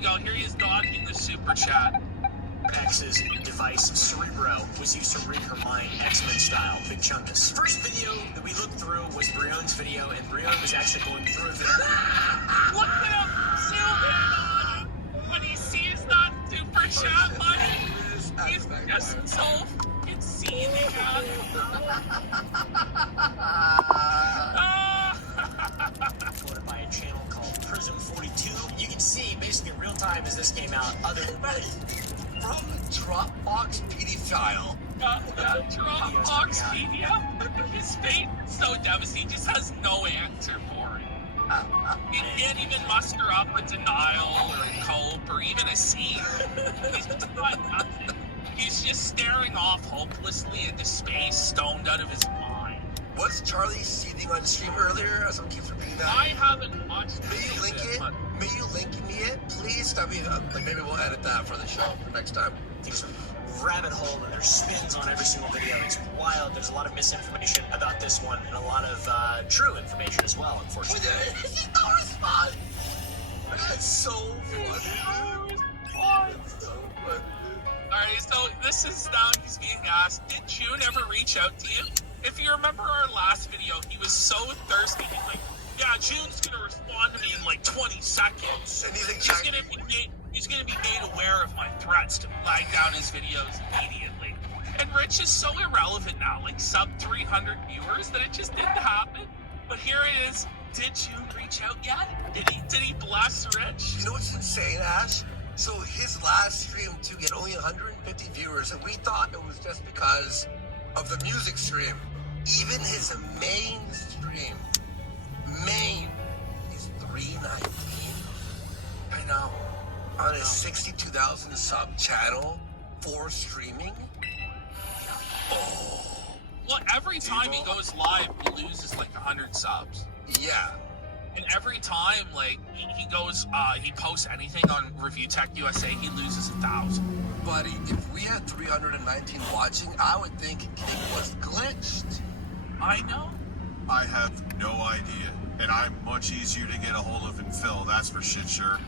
you go. Here he is dodging the super chat. X's device, Cerebro, was used to read her mind, X-Men style, Big Chunkus. First video that we looked through was Brion's video, and Brion was actually going through a video. Look at him zoom in on him when he sees that super chat money. He's just so fucking seething at it. Supported by a channel called Prism 42. You can see basically in real time as this came out, other than from Dropbox PD file. Dropbox PDF. His face is so devastating. He just has no answer for it. He can't even muster up a denial or a cope or even a scene. He's just got nothing. He's just staring off hopelessly into space, stoned out of his mind. Was Charlie seething on stream earlier? Someone keeps repeating that. I haven't watched May you link it? May you link me it, please? I mean, like maybe we'll edit that for the show for next time. There's a rabbit hole and there's spins on every single video. It's wild. There's a lot of misinformation about this one and a lot of true information as well, unfortunately. He's not responding. That's so funny. Alright, so this is now he's being asked, did June ever reach out to you? If you remember our last video, he was so thirsty, he's like, yeah, June's gonna respond to me in like 20 seconds. And he's gonna be made aware of my threats to flag down his videos immediately. And Rich is so irrelevant now, like sub 300 viewers, that it just didn't happen. But here it is. Did June reach out yet? Did he bless Rich? You know what's insane, Ash? So his last stream to get only 150 viewers, and we thought it was just because of the music stream. Even his main stream, is 319. I know. On his 62,000 sub channel for streaming. Oh. Well, every time he goes live, he loses like 100 subs. Yeah. And every time, like, he goes, he posts anything on Review Tech USA, he loses 1,000. Buddy, if we had 319 watching, I would think King was glitched. I know. I have no idea. And I'm much easier to get a hold of than Phil, that's for shit sure.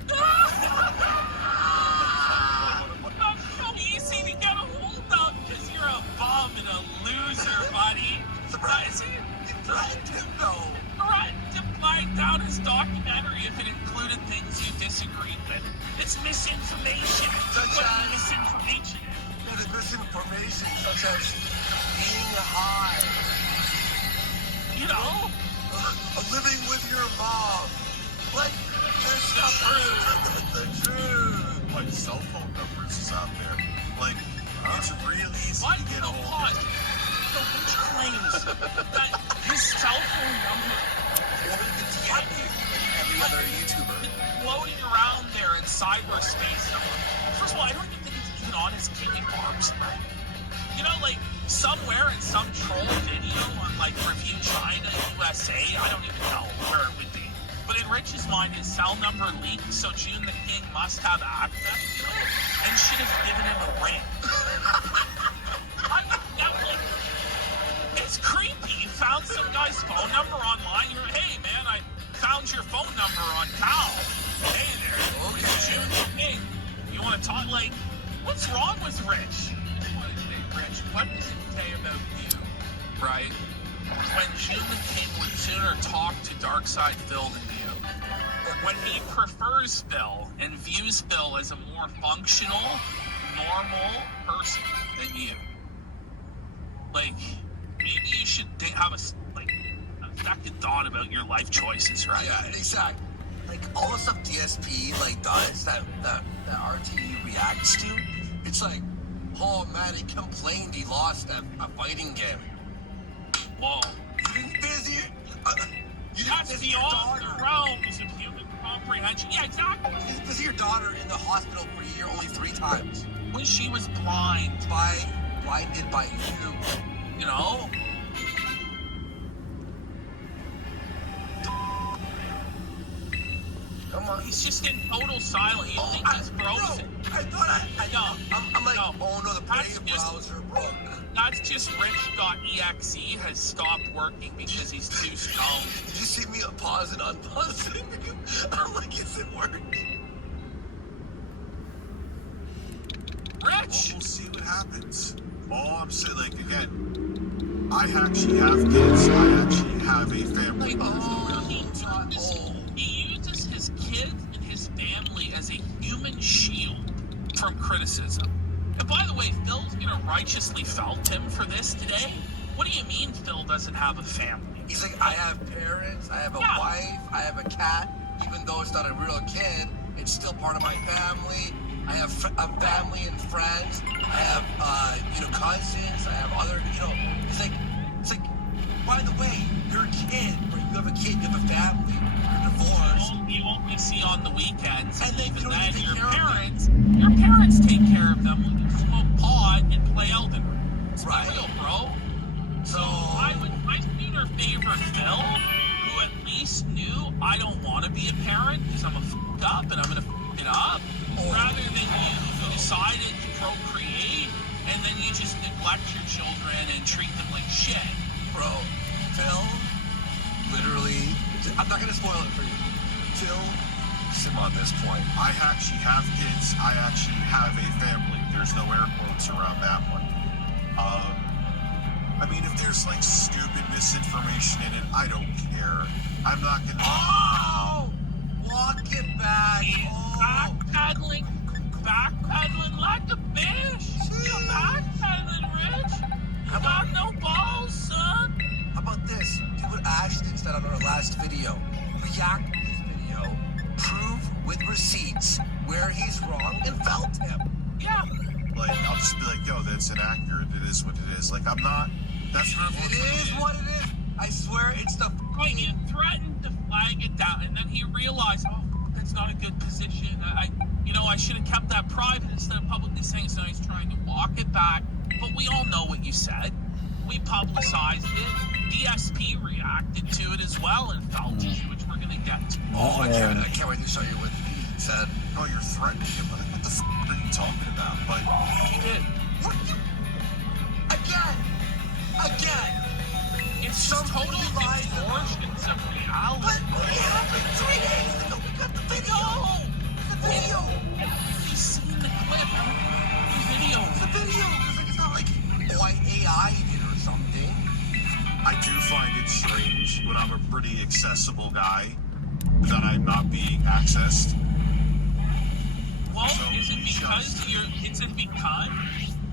Not so easy to get a hold of because you're a bum and a loser, buddy. Threatened him, though. Threatened to flag down his documentary if it included things you disagreed with. It's misinformation. Such What as misinformation is. Yeah, the misinformation, such as being high. You know? Living with your mom. Like, there's stuff the truth. Like cell phone numbers is out there. Like, it's really easy to get a hold of. So Rich claims that his cell phone number Every other YouTuber. floating around there in cyberspace somewhere. First of all, I don't even think it's even on his Kiwi Farms. You know, like, somewhere in some troll video on, like, Review China, USA, I don't even know where it would be. But in Rich's mind, his cell number leaked, so June the King must have access to it and should have given him a ring. It's creepy. You found some guy's phone number online. You're, hey, man, I found your phone number on Cal. Hey there, it's June the King. You want to talk? Like, what's wrong with Rich? Rich, what does it say about you, right? When June the King would sooner talk to Darkside Phil than you. When he prefers Phil and views Phil as a more functional, normal person than you. Like, maybe you should have a second thought about your life choices, right? Yeah, exactly. Like, all the stuff DSP, like, does, that RTE reacts to, it's like, oh man, he complained he lost a fighting game. Whoa. You didn't visit That's beyond the realms of human comprehension. Yeah, exactly. You didn't visit your daughter in the hospital for a year only 3 times. When she was blinded by you. You know? Come on. He's just in total silence. You think he's frozen. Bro, I thought I'm like, no. oh no, the Brave browser broke. That's just Rich.exe has stopped working because he's too stoned. Did you see me pause and unpause it? I'm like, is it working? We'll see what happens. All I'm saying, like, again, I actually have kids. I actually have a family. He uses his kids and his family as a human shield from criticism. And by the way, Phil's gonna righteously felt him for this today. What do you mean Phil doesn't have a family? He's like, I have parents, I have a wife, I have a cat. Even though it's not a real kid, it's still part of my family. I have a family and friends. I have, cousins. I have other, it's like, by the way, you're a kid, right? You have a kid, you have a family, you're divorced. You only see on the weekends. And then even you don't then, take your care of parents take care of them when you smoke pot and play Elden Ring. It's Right. real, bro. So I sooner favor Phil, who at least knew I don't want to be a parent because I'm a f***ed up and I'm gonna f*** it up, rather than you who decided to procreate and then you just neglect your children and treat them like shit. Bro, Phil, literally, I'm not gonna spoil it for you. Phil, sim on this point. I actually have kids. I actually have a family. There's no air quotes around that one. I mean, if there's like stupid misinformation in it, I don't care. I'm not gonna. Oh! Walk it back. Oh. Backpedaling like a bitch. You're backpedaling, Rich. You got no balls, son. How about this? Do what Ashton said on our last video. React to this video. Prove with receipts where he's wrong and felt him. Yeah. Like, I'll just be like, yo, that's inaccurate. It is what it is. Like, I'm not. That's not. It is what it is. I swear it's the. Like, you threatened to flag it down, and then he realized, oh, that's not a good position. I should have kept that private instead of publicly saying so. He's trying to walk it back, but we all know what you said. We publicized it. DSP reacted to it as well and felt it, which we're gonna get to. Oh, I can't wait to show you what he said. Oh, you're threatening him. Like, what the f are you talking about? But He did. What you? Again. It's Some total lies distortions of reality. But it happened 3 days ago. We got the video. The video. You've seen the clip. The video. The video. It's not like, oh, I AI it or something. I do find it strange when I'm a pretty accessible guy that I'm not being accessed. Well, So, is it because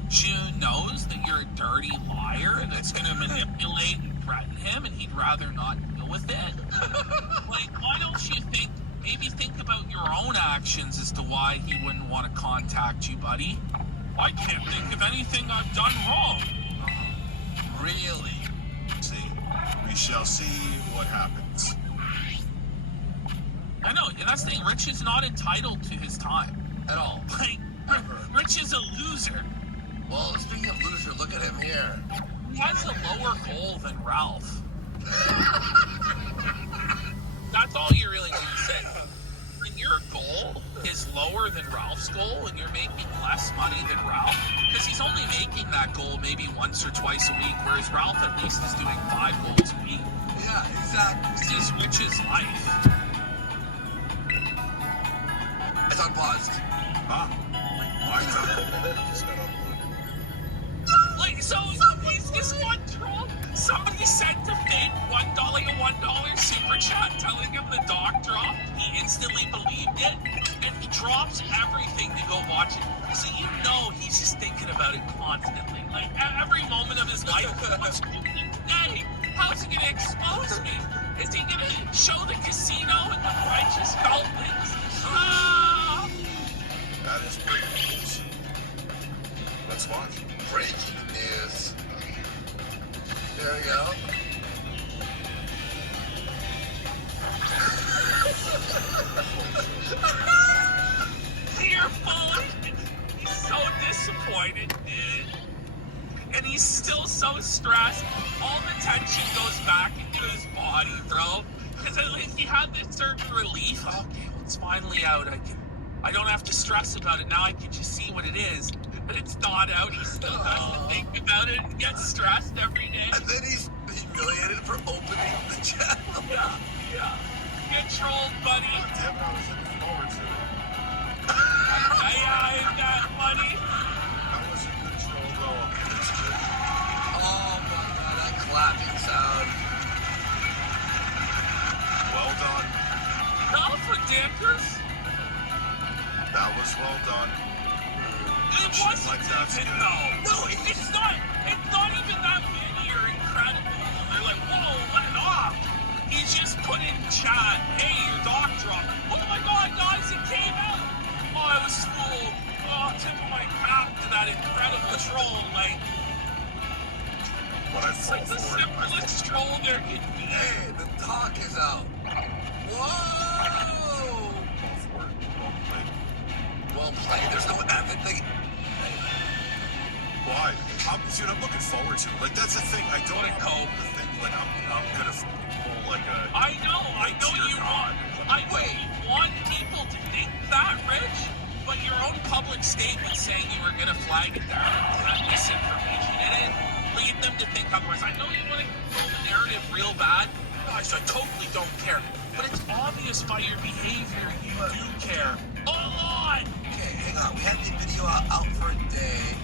June knows that you're a dirty liar and it's going to manipulate and threaten him and he'd rather not deal with it? Like, why don't you maybe think about your own actions as to why he wouldn't want to contact you, buddy? I can't think of anything I've done wrong. Really? See, we shall see what happens. I know, and that's the thing, Rich is not entitled to his time at all. Like, Rich is a loser. Well, speaking of loser, look at him here. He has a lower goal than Ralph. That's all you really need to say. When your goal is lower than Ralph's goal and you're making less money than Ralph, because he's only making that goal maybe once or twice a week, whereas Ralph at least is doing 5 goals a week. Yeah, exactly. This is Rich's life. It's unpaused. Huh? Why not? Like, so he's just one troll. Somebody sent a fake $1 super chat telling him the dog dropped. He instantly believed it, and he drops everything to go watch it. So you know he's just thinking about it constantly. Like, every moment of his life. What's going on today? How's he gonna expose me? Is he gonna show the casino and the righteous felons? Ah! That is breaking news. Let's watch. Breaking news. There we go. Dear phone, he's so disappointed, dude. And he's still so stressed. All the tension goes back into his body, bro. Because at least he had this certain relief. Okay, well, it's finally out. I don't have to stress about it. Now I can just see what it is. But it's not out. He still has to think about it and get stressed every day. And then he's humiliated for opening the channel. Yeah. Get trolled, buddy. Damn it, I was looking forward to it. I got money. No, Detractors? That was well done. It Shit wasn't like that's even good. though. No, it's not even that witty or incredible. They're like, whoa, what an off. He's just put in chat, hey, your doc dropped. Oh my god, guys, it came out. Oh, I was fooled. Oh, tip of my cap to that incredible troll. Like, When I it's fall like the for it, I simplest troll there could be. Hey, the talk is out. Whoa! fall for it. Well played. There's no everything. Why? Dude, I'm looking forward to it. Like, that's the thing. I don't What a have cope. the thing. Like, I'm gonna pull like a. I know you want. I know you want people to think that, Rich, but your own public statement saying you were gonna flag it down had misinformation in it, lead them to think otherwise. I know you want to control the narrative real bad. Guys, I totally don't care. But it's obvious by your behavior you do care. A lot! Okay, hang on. We had the video out for a day.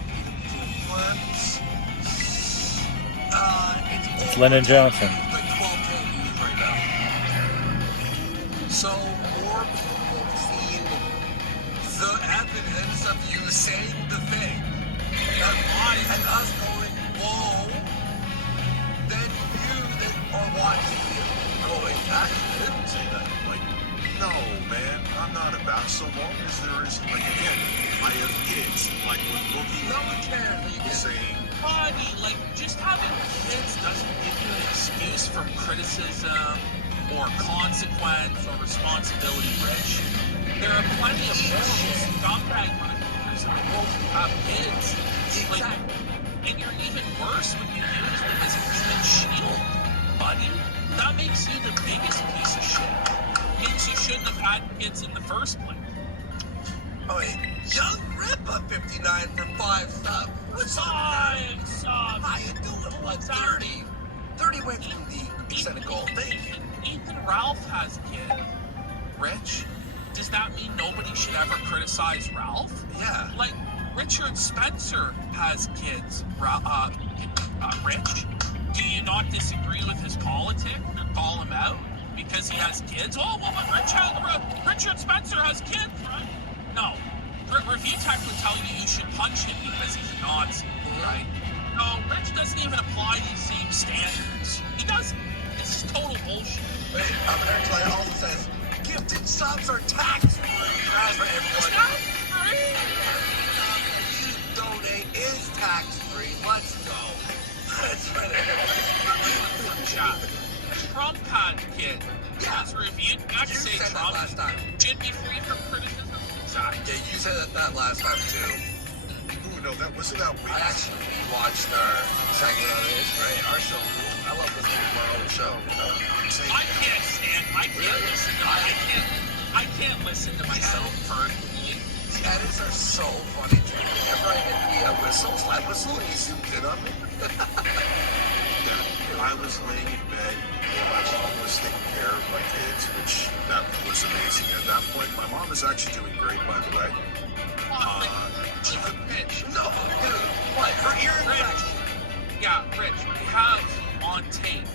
It's Lyndon Johnson. Like 12 views right now. So more people have seen the evidence of you saying the thing. And us going, whoa. Then you that are watching it going, I didn't say that. Like, no, man, I'm not about. So long as there is, like, again, I have kids. Like, we're looking No one cares what you did. saying, Funny, like, just having kids doesn't give you an excuse from criticism or consequence or responsibility, Rich. There are plenty of horrible scumbag motherfuckers in the world who have kids. Like, and you're even worse when you use them as a human shield, buddy. That makes you the biggest piece of shit. Means you shouldn't have had kids in the first place. Oh, wait. Young Rippa 59 for 5 subs. What's up? 5 subs. How you doing? What, 30? 30 away from the percent of gold. Thank you. Ethan Ralph has kids. Rich, does that mean nobody should ever criticize Ralph? Yeah. Like, Richard Spencer has kids. Rich, do you not disagree with his politics or call him out because he has kids? Oh, well, but Richard Spencer has kids, right? No. Review Tech would tell you you should punch him because he's a Nazi, right? No, Rich doesn't even apply these same standards. He doesn't. This is total bullshit. Wait, American Light also says gifted subs are tax-free. That's for everyone. Tax-free? You donate is tax-free. Let's go. That's right. Trump had kid. Yeah. His review Tech You say said that Trump last time. should be free from criticism. Exactly. Yeah, you said that last time too. ooh, no, that wasn't that weak. I actually watched our segment on it. It's great. Our show rules. I love listening to our own show. You know? I can't listen to I can't listen to myself personally. The edits are so funny too. Whenever I hit the whistle, slide whistle, and he zooms in on me. I was laying in bed while my mom was taking care of my kids, which that was amazing. At that point, my mom is actually doing great, by the way. Rich. No, dude. What? Her ear infection. Yeah, Rich, we have on tape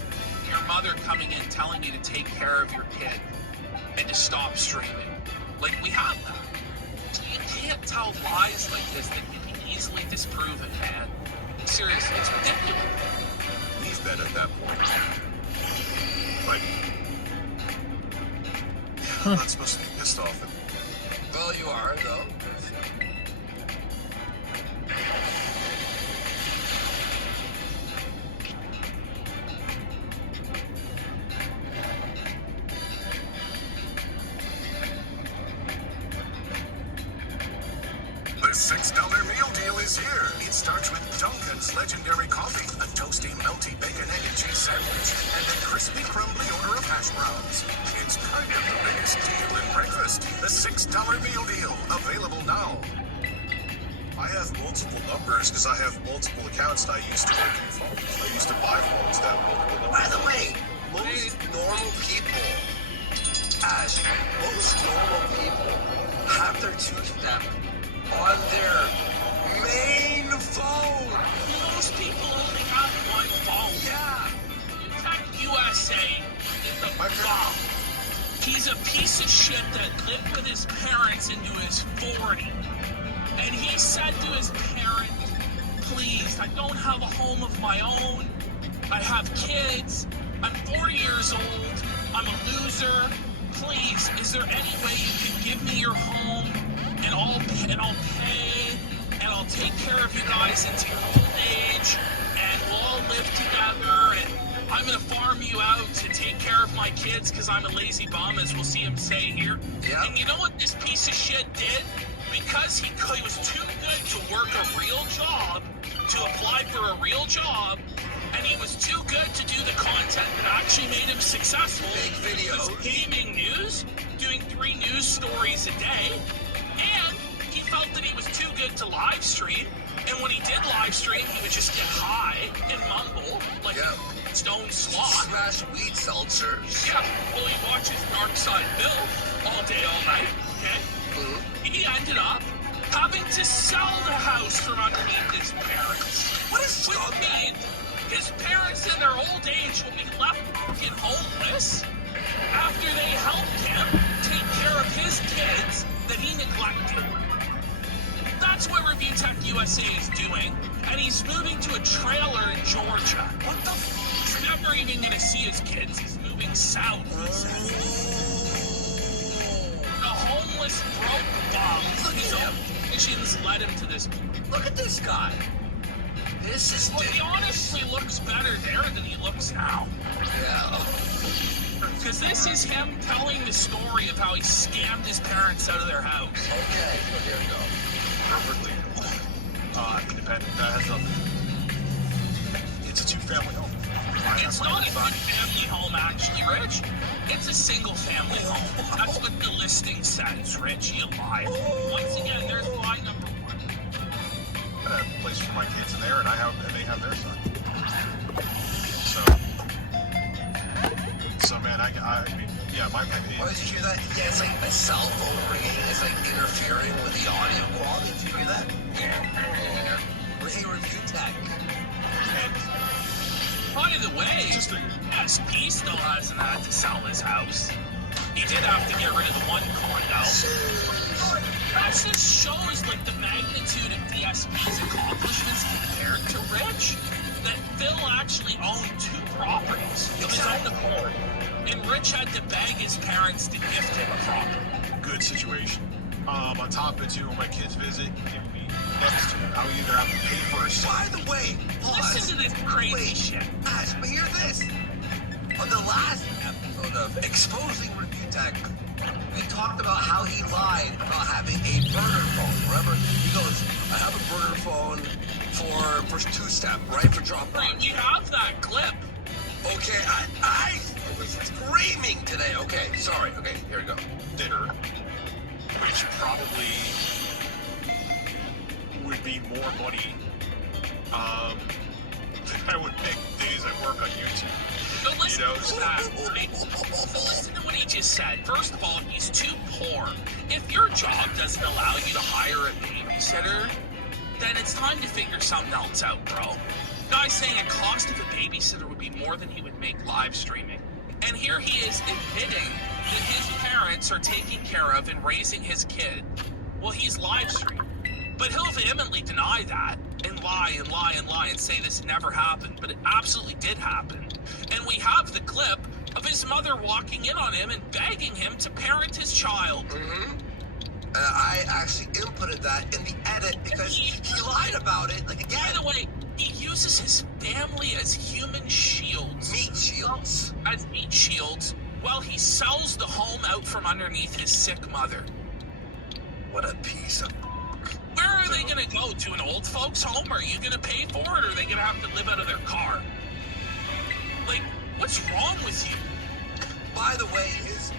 your mother coming in telling you to take care of your kid and to stop streaming. Like, we have that. So you can't tell lies like this that can be easily disproven, man. Seriously, it's ridiculous. He's dead at that point. Like, I'm not supposed to be pissed off at me. Well, you are, though. The $6 meal deal is here. It starts with Dunkin's legendary coffee, a toasty, melty bacon, egg, and cheese sandwich, and a crispy, crumbly order of hash browns. It's kind of the biggest deal in breakfast. The $6 meal deal, available now. I have multiple numbers because I have multiple accounts and I used to work in phones. I used to buy phones that had multiple numbers. By the way, most normal people, Ash, most normal people have their two-step on their main phone. Most people only have one phone. Yeah. Tech USA is a bomb. He's a piece piece of shit that lived with his parents into his 40s. And he said to his parents, please, I don't have a home of my own. I have kids. I'm 40 years old. I'm a loser. Please, is there any way you can give me your home and I'll pay and I'll take care of you guys into your old age and we'll all live together and I'm gonna farm you out to take care of my kids because I'm a lazy bum, as we'll see him say here. Yeah. And you know what this piece of shit did? Because he was too good to work a real job, to apply for a real job, and he was too good to do the content that actually made him successful. Big videos. Was gaming news, doing 3 news stories a day, and he felt that he was too good to live stream. And when he did live stream, he would just get high and mumble like a stone sloth. Smash weed seltzers. Yeah, well, he watches Dark Side Bill all day, all night, okay? Mm-hmm. He ended up having to sell the house from underneath his parents. What is Which wrong? means his parents in their old age will be left fucking homeless after they helped him take care of his kids that he neglected. That's what Review Tech USA is doing, and he's moving to a trailer in Georgia. What the He's never even gonna see his kids. He's moving south, he said. The homeless broke bum. His own decisions led him to this point. Look at this guy. This is Well, he honestly looks better there than he looks now. Yeah. Because this is him telling the story of how he scammed his parents out of their house. Okay, so here we go. Perfectly independent. It's a 2-family home. It's not a family home, actually, Rich. It's a single-family home. That's what the listing says, Rich. You lie. Once again, there's lie number 1. I have a place for my kids in there, and they have their son. So man, I mean, yeah, my Oh, did you hear that? Yeah, it's like a cell phone ringing. It's like interfering with the audio quality. Did you hear that? Hey, Review Tech. And by the way, SP still hasn't had to sell his house. He did have to get rid of the one condo. That just shows like the magnitude of DSP's accomplishments compared to Rich. That Phil actually owned 2 properties of his own accord, and Rich had to beg his parents to gift him a property. good situation. On top of it too, when my kids visit, it would be next to it. I would either have to pay for a By the way, Listen to this crazy Wait, shit. Ash, but hear this. On the last episode of Exposing Review Tech, we talked about how he lied about having a burner phone. Remember, he goes, I have a burner phone for 2-step, right? For drop Right, we have that clip. Okay, I was screaming today. Okay, sorry. Okay, here we go. dinner, which probably would be more money than I would make days I work on YouTube. But listen You know, to that, right? So listen to what he just said. First of all, he's too poor. If your job doesn't allow you to hire a babysitter, then it's time to figure something else out, bro. Guy's saying a cost of a babysitter would be more than he would make live streaming. And here he is admitting that his parents are taking care of and raising his kid while he's live streaming. But he'll vehemently deny that and lie and lie and lie and say this never happened. But it absolutely did happen. And we have the clip of his mother walking in on him and begging him to parent his child. Mm-hmm. I actually inputted that in the edit because he lied about it. Like, again, By the way, he uses his family as human shields. meat shields. As meat shields while he sells the home out from underneath his sick mother. What a piece of... Where are they going to go? To an old folks home? Are you going to pay for it, or are they going to have to live out of their car? Like, what's wrong with you? By the way, his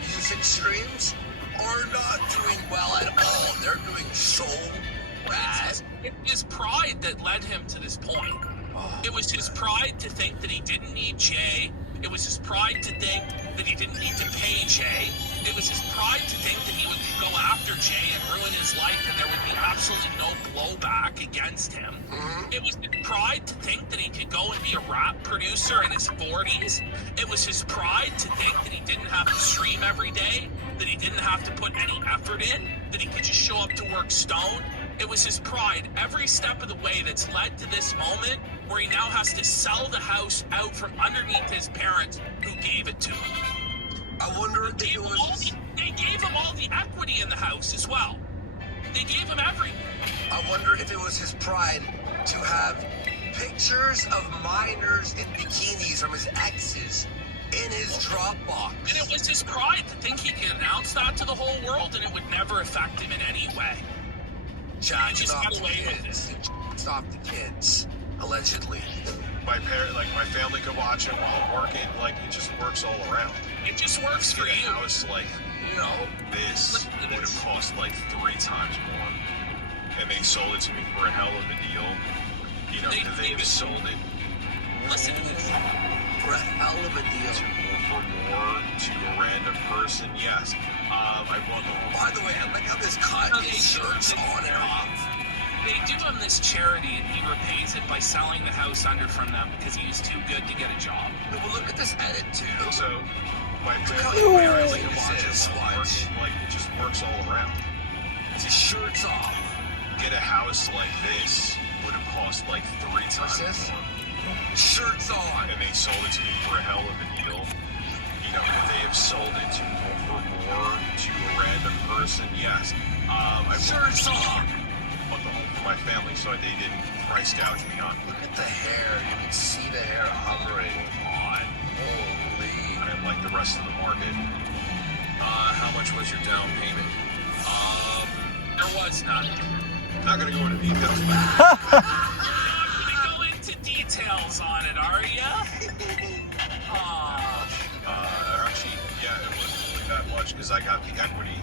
music streams are not doing well at all. They're doing so bad. It's his pride that led him to this point. It was his pride to think that he didn't need Jay. It was his pride to think that he didn't need to pay Jay. It was his pride to think that he would go after Jay and ruin his life and there would be absolutely no blowback against him. It was his pride to think that he could go and be a rap producer in his 40s. It was his pride to think that he didn't have to stream every day, that he didn't have to put any effort in, that he could just show up to work stoned. It was his pride every step of the way that's led to this moment where he now has to sell the house out from underneath his parents who gave it to him. I wonder if it was. They gave him all the equity in the house as well. They gave him everything. I wonder if it was his pride to have pictures of minors in bikinis from his exes in his Dropbox. And it was his pride to think he could announce that to the whole world and it would never affect him in any way. Jacking just off got the away with kids. He jacked off the kids, allegedly. My family could watch it while I'm working. Like, it just works all around. It just works for Get a you. house like this would have cost like 3 times more, and they sold it to me for a hell of a deal. You know, because they just sold it. Listen to this. For a hell of a deal. For more to a random person, yes. I bought the whole. By the way, I like how this cut No, his they shirts do. on and off. They do him this charity and he repays it by selling the house under from them because he was too good to get a job. No, but look at this edit too. So, my how family embarrassing can this watch it is. while I'm Watch. working. Like, it just works all around. His shirt's off. Get a house like this would have cost like 3 What's times this? more. Shirt's on. And they sold it to me for a hell of a deal. You know, could they have sold it to for more to a random person? Yes. Shirt's off. Bought the home for my family so they didn't price gouge me on. Look at the hair. You can see the hair hovering on. Holy. I am like the rest of the market. How much was your down payment? There was none. Not gonna go into details. You're not going to go into details on it, are ya? Actually, yeah, it wasn't really that much because I got the equity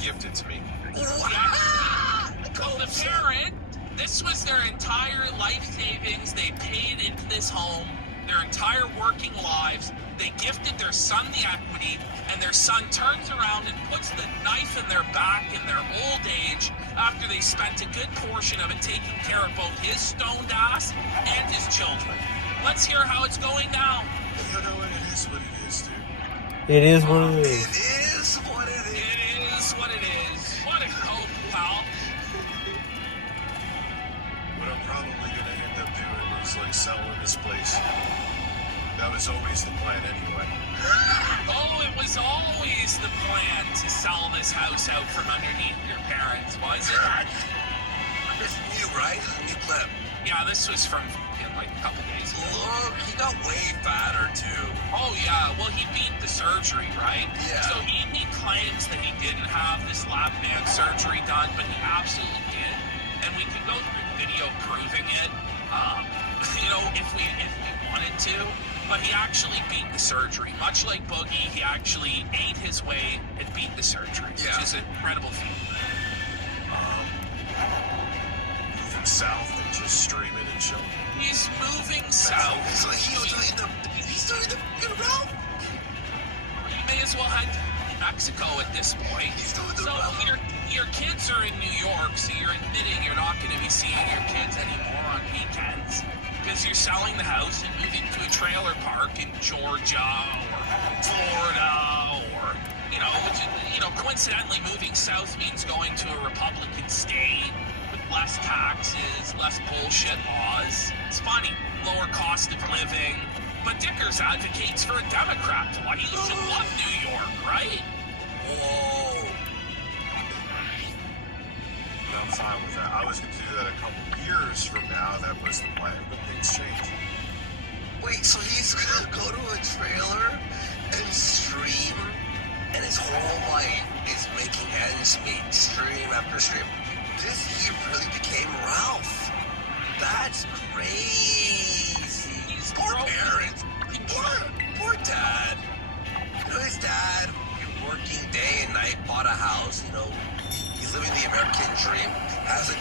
gifted to me. Well, the parent, this was their entire life savings. They paid into this home, their entire working lives. They gifted their son the equity, and their son turns around and puts the knife in their back in their old age after they spent a good portion of it taking care of both his stoned ass and his children. Let's hear how it's going now. You know what? It is what it is, dude. It is what it It is. is what it is. It is what it is. What a cope, pal. What I'm probably gonna end up doing is like selling this place. That was always the plan anyway. Oh, it was always the plan to sell this house out from underneath your parents, was it? This is new, right? This is a new clip. Yeah, this was from like a couple days ago. Look, he got way fatter too. Oh, yeah. Well, he beat the surgery, right? Yeah. So he claims that he didn't have this lap band surgery done, but he absolutely did. And we could go through video proving it, you know, if we wanted to. But he actually beat the surgery. Much like Boogie, he actually ate his way and beat the surgery, Yeah. which is an incredible feat. Moving south and just streaming and chilling. He's moving south. So he's doing the fucking route. You may as well head to Mexico at this point. He's doing the So route. your kids are in New York, so you're admitting you're not going to be seeing your kids anymore on weekends because you're selling the house and moving to a trailer park in Georgia or Florida or, you know, which, you know, coincidentally moving south means going to a Republican state with less taxes, less bullshit laws. It's funny, lower cost of living. But Dickers advocates for a Democrat. Why you should love New York, right? Whoa. I'm fine with that. I was going to do that a couple years from now. That was the plan, but things changed. Wait, so he's gonna go to a trailer and stream, and his whole life is making ends meet, stream after stream. He really became Ralph. That's crazy. Poor broken. parents. Poor dad. You know, his dad, working day and night, bought a house, you know, he's living the American dream, has a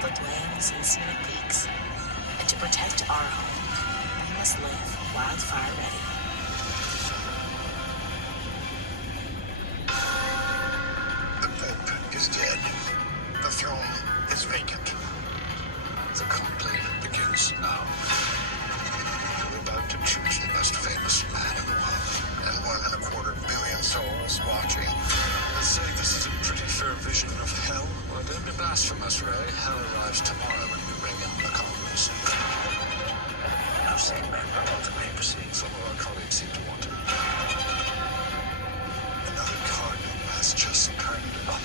public lands and scenic peaks. And to protect our home, we must live wildfire ready. The Pope is dead. The throne is vacant. The conclave begins now. We're about to choose the most famous man in the world, and 1.25 billion souls watching. Let's say this is a pretty fair vision of hell. Well, don't be blasphemous, Ray. Hell arrives tomorrow when we bring in the Congress. No sane man about the papacy. Some of our colleagues seem to want to. Another cardinal has just turned up.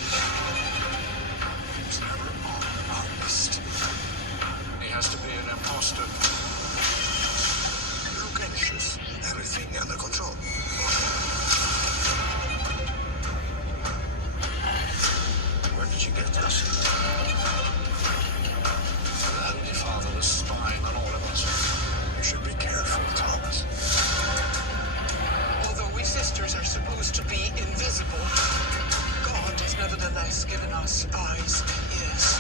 He's never on our list. He has to be an imposter. Look anxious. Everything under control. Where did you get this? The Holy Father was spying on all of us. You should be careful, Thomas. Although we sisters are supposed to be invisible, God has nevertheless given us eyes and ears.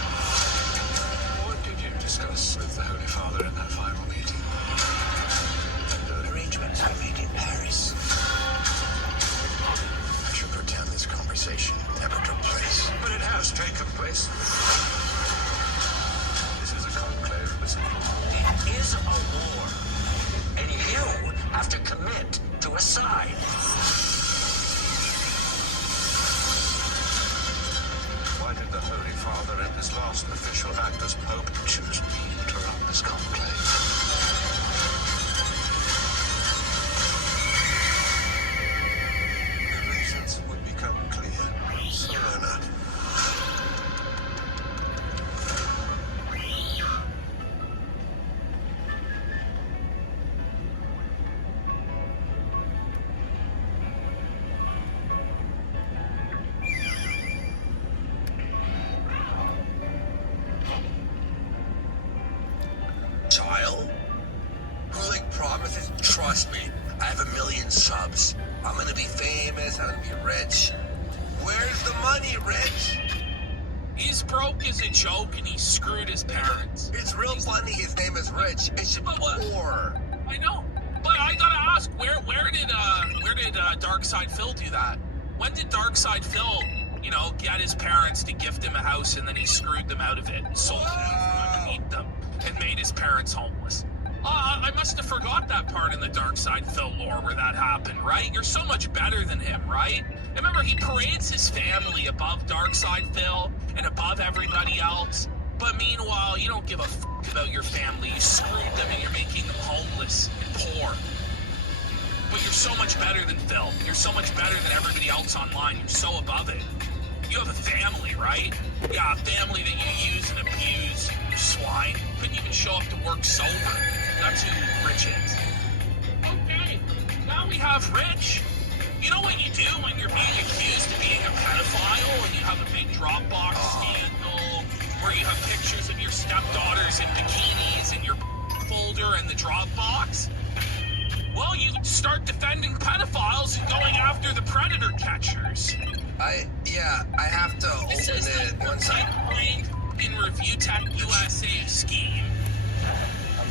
What did you discuss with the Holy Father in that final meeting? Arrangements were made in Paris. I should pretend this conversation never took place. But it has taken place. This is a conclave, isn't it? It is a war. And you have to commit to a side. Why did the Holy Father in his last official act as Pope choose me to run this conclave? The reasons would become clear soon enough. Child? Who promises? Trust me, I have 1 million subs. I'm gonna be famous, I'm gonna be rich. Where's the money, Rich? He's broke as a joke and he screwed his parents. It's real funny his name is Rich. It should be poor. I know, but I gotta ask, where did Darkside Phil do that? When did Darkside Phil, get his parents to gift him a house and then he screwed them out of it and sold it out from underneath them and made his parents homeless? I must have forgot that part in the Darkside Phil lore where that happened, right? You're so much better than him, right? Remember, he parades his family above Darkside Phil and above everybody else. But meanwhile, you don't give a f*** about your family. You screwed them and you're making them homeless and poor. But you're so much better than Phil. You're so much better than everybody else online. You're so above it. You have a family, right? Yeah, a family that you use and abuse. You swine. Couldn't even show up to work sober. That's who Rich is. Okay, now we have Rich. You know what you do when you're being accused of being a pedophile and you have a big Dropbox scandal where you have pictures of your stepdaughters in bikinis in your folder in the Dropbox? Well, you start defending pedophiles and going after the predator catchers. I have to This open is it the one second. point in Review Tech USA scheme.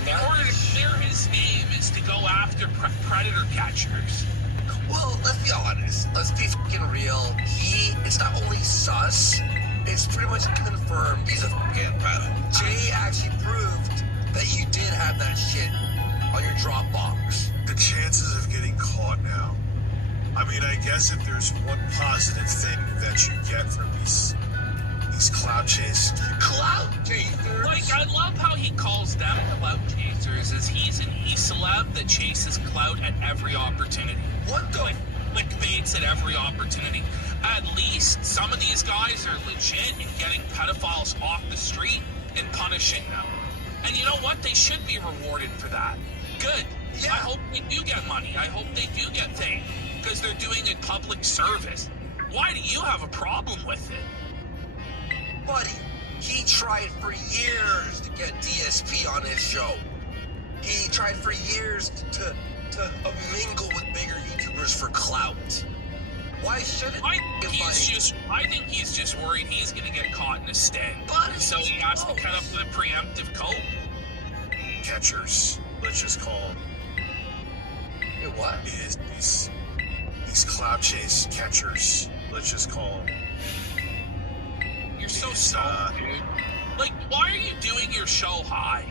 In order to clear his name is to go after predator catchers. Well, let's be honest. Let's be fucking real. It's not only sus, it's pretty much confirmed he's a fucking pedo. Jay actually proved that you did have that shit on your Dropbox. The chances of getting caught now. I mean, I guess if there's one positive thing that you get from these clout chasers. Clout chasers? Like, I love how he calls them clout chasers, as he's an e-celeb that chases clout at every opportunity. What the? Like, clickbaits at every opportunity. At least some of these guys are legit in getting pedophiles off the street and punishing them. And you know what? They should be rewarded for that. Good. Yeah. I hope they do get money. I hope they do get fame. Because they're doing a public service. Why do you have a problem with it? Buddy, he tried for years to get DSP on his show. He tried for years to mingle with bigger YouTubers for clout. Why shouldn't I he think fight? I think he's just worried he's gonna get caught in a sting. But So he has to cut up the preemptive coat. Catchers, let's just call them. Hey, what? Is these cloud chase catchers, let's just call them. You're so stoned, dude. Like, why are you doing your show high?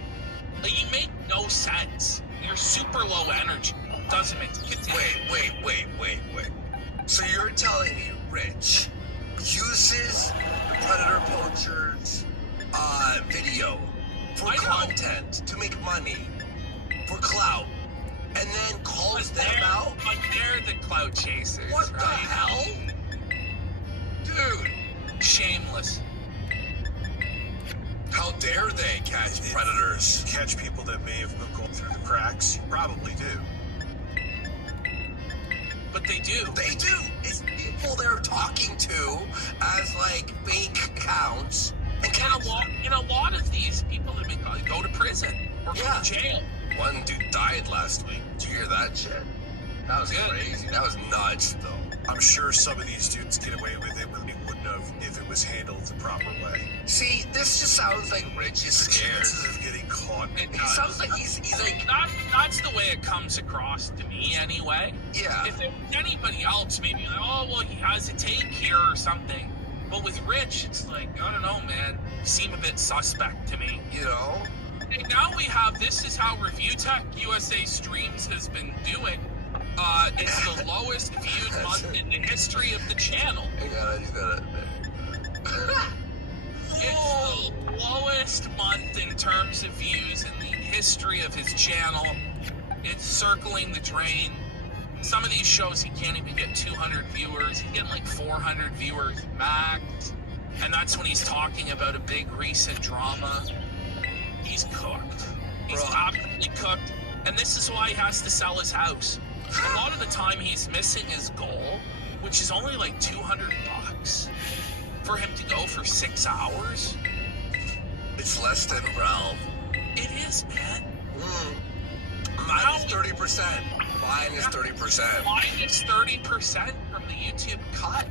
Like, you make no sense. You're super low energy. Doesn't make sense. Wait. So you're telling me Rich uses the Predator Poachers video for I know. content to make money, for clout, and then calls them out? But they're the cloud chasers, What the right? hell? Dude, Shameless. how dare they catch predators? Catch people that may have been going through the cracks. You probably do. But they do. They do. It's people they're talking to as like fake accounts and catch them. And a lot of these people that go to prison or go Yeah. to jail. One dude died last week. Did you hear that shit? That was Good. crazy. That was nuts, though. I'm sure some of these dudes get away with it when they wouldn't have if it was handled the proper way. See, this just sounds like Rich is The scared. chances of getting caught. It He does. sounds like he's like, That's the way it comes across to me, anyway. yeah. If it was anybody else, maybe like, oh, well, he has a take here or something. But with Rich, it's like, I don't know, man. You seem a bit suspect to me. You know? And now we have, this is how Review Tech USA Streams has been doing. It's the lowest viewed month in the history of the channel. You got it. It's the lowest month in terms of views in the history of his channel. It's circling the drain. Some of these shows he can't even get 200 viewers. He's getting like 400 viewers max. And that's when he's talking about a big recent drama. He's cooked. He's Bro. absolutely cooked. And this is why he has to sell his house. A lot of the time he's missing his goal, which is only like $200 for him to go for 6 hours. It's less than Ralph. It is, man. Mine is 30%. Mine is 30%. Minus 30% from the YouTube cut.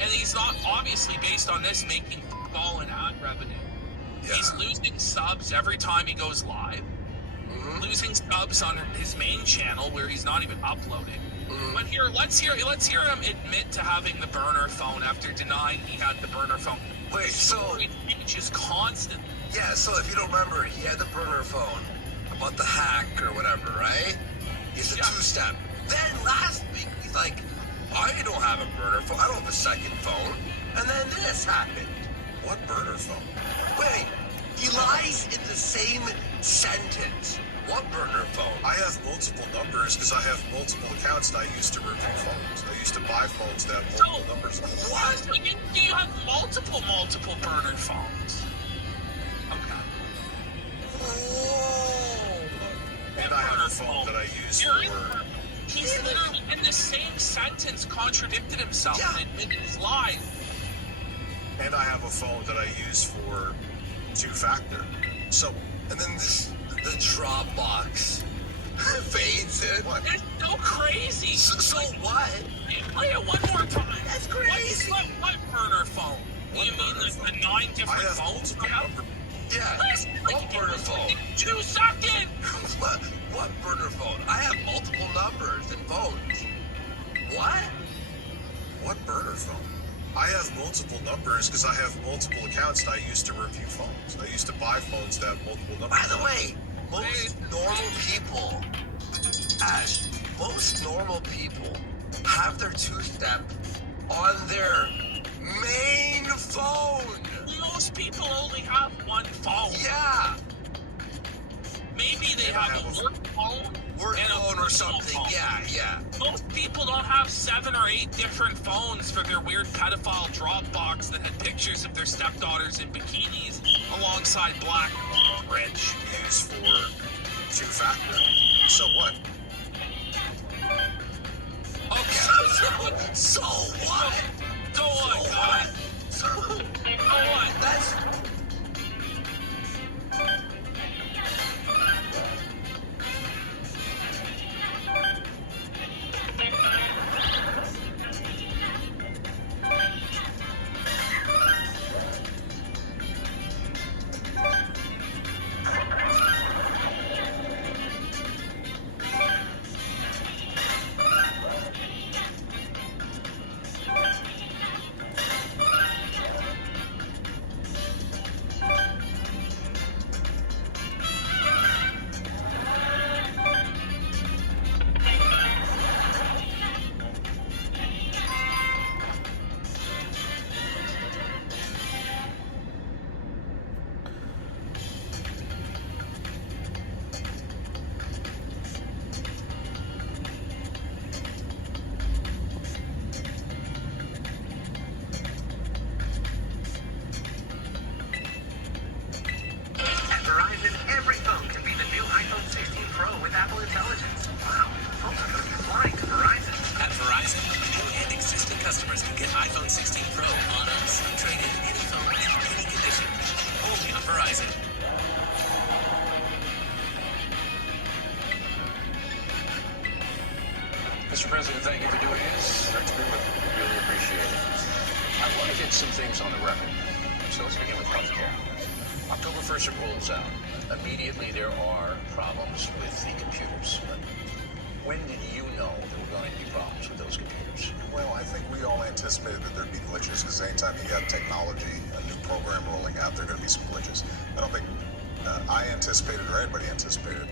And he's not obviously based on this making all in ad revenue. Yeah. He's losing subs every time he goes live. Losing subs on his main channel where he's not even uploading. But here, let's hear him admit to having the burner phone after denying he had the burner phone. Wait, so It changes constantly. yeah, so if you don't remember, he had the burner phone about the hack or whatever, right? It's a Yeah. two-step. Then last week he's like, I don't have a burner phone. I don't have a second phone. And then this happened. What burner phone? Wait, he lies in the same sentence. What burner phone? I have multiple numbers because I have multiple accounts that I used to review phones. I used to buy phones that have multiple numbers on them. What? So you have multiple burner phones. Okay. Oh. And I have a phone that I use for... He's literally in the same sentence contradicted himself Yeah. and admitted his lies. And I have a phone that I use for two-factor. So, And then the Dropbox fades in. what? That's so crazy. So what? Play it one more time. That's crazy. What burner phone? What You mean burner the phone? 9 I different have phones? multiple numbers. Yeah. What burner phone? 2 seconds. What burner phone? I have multiple numbers and phones. What? What burner phone? I have multiple numbers because I have multiple accounts that I used to review phones. I used to buy phones that have multiple numbers. By the way, most normal people, Ash, most normal people have their two-step on their main phone. Most people only have one phone. Yeah. Maybe they And I have have a work phone. Work and a phone or personal something. phone. Yeah. Most people don't have 7 or 8 different phones for their weird pedophile Dropbox that had pictures of their stepdaughters in bikinis alongside black Rich. Use for two-factor. So what? Okay. So what? Go on, guys. Go on. That's Mr. President, thank you for doing this. Great to be with you. Really appreciate it. I want to get some things on the record. So let's begin with healthcare. October 1st, it rolls out. Immediately, there are problems with the computers. When did you know there were going to be problems with those computers? Well, I think we all anticipated that there'd be glitches, because anytime you got technology, a new program rolling out, there are going to be some glitches. I don't think I anticipated, or anybody anticipated,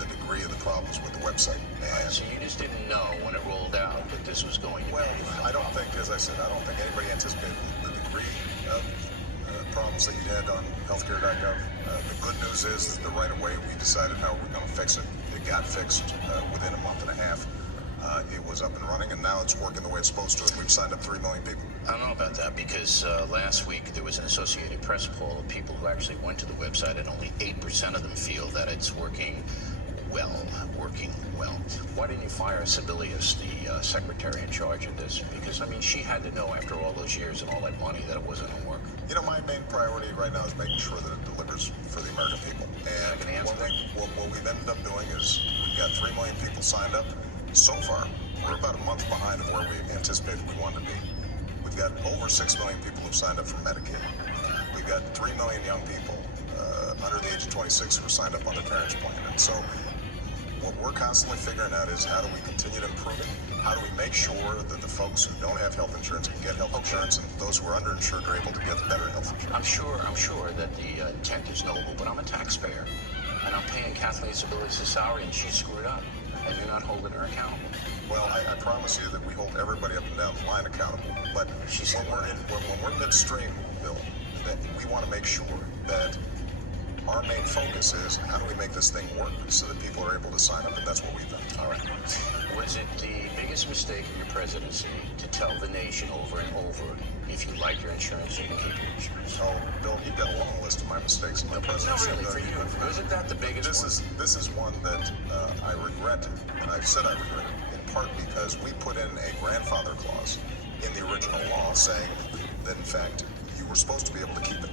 the degree of the problems with the website. And So you just didn't know when it rolled out that this was going to well, be. I don't think, as I said, I don't think anybody anticipated the degree of problems that you had on healthcare.gov. The good news is that right away we decided how we're going to fix it. It got fixed within a month and a half. It was up and running, and now it's working the way it's supposed to, and we've signed up 3 million people. I don't know about that, because last week there was an Associated Press poll of people who actually went to the website, and only 8% of them feel that it's working well. Why didn't you fire Sebelius, the secretary in charge of this? Because, I mean, she had to know after all those years and all that money that it wasn't going to work. You know, my main priority right now is making sure that it delivers for the American people. And Can I answer what we've ended up doing is we've got 3 million people signed up. So far, we're about a month behind of where we anticipated we wanted to be. We've got over 6 million people who've signed up for Medicaid. We've got 3 million young people under the age of 26 who are signed up on the parents' plan. And so what we're constantly figuring out is how do we continue to improve it? How do we make sure that the folks who don't have health insurance can get health insurance, and those who are underinsured are able to get better health insurance? I'm sure that the intent is noble, but I'm a taxpayer, and I'm paying Kathleen Sebelius' salary, and she screwed up, and you're not holding her accountable. Well, I promise you that we hold everybody up and down the line accountable. But when we're midstream, Bill, that we want to make sure that our main focus is how do we make this thing work so that people are able to sign up, and that's what we've done. All right. Was it the biggest mistake of your presidency to tell the nation over and over, if you like your insurance, you can keep your insurance? Oh, Bill, you've got a long list of my mistakes in my presidency. Not really, for you. Wasn't that the biggest one? This is one that I regret, and I've said I regret it, in part because we put in a grandfather clause in the original law saying that, in fact, you were supposed to be able to keep it.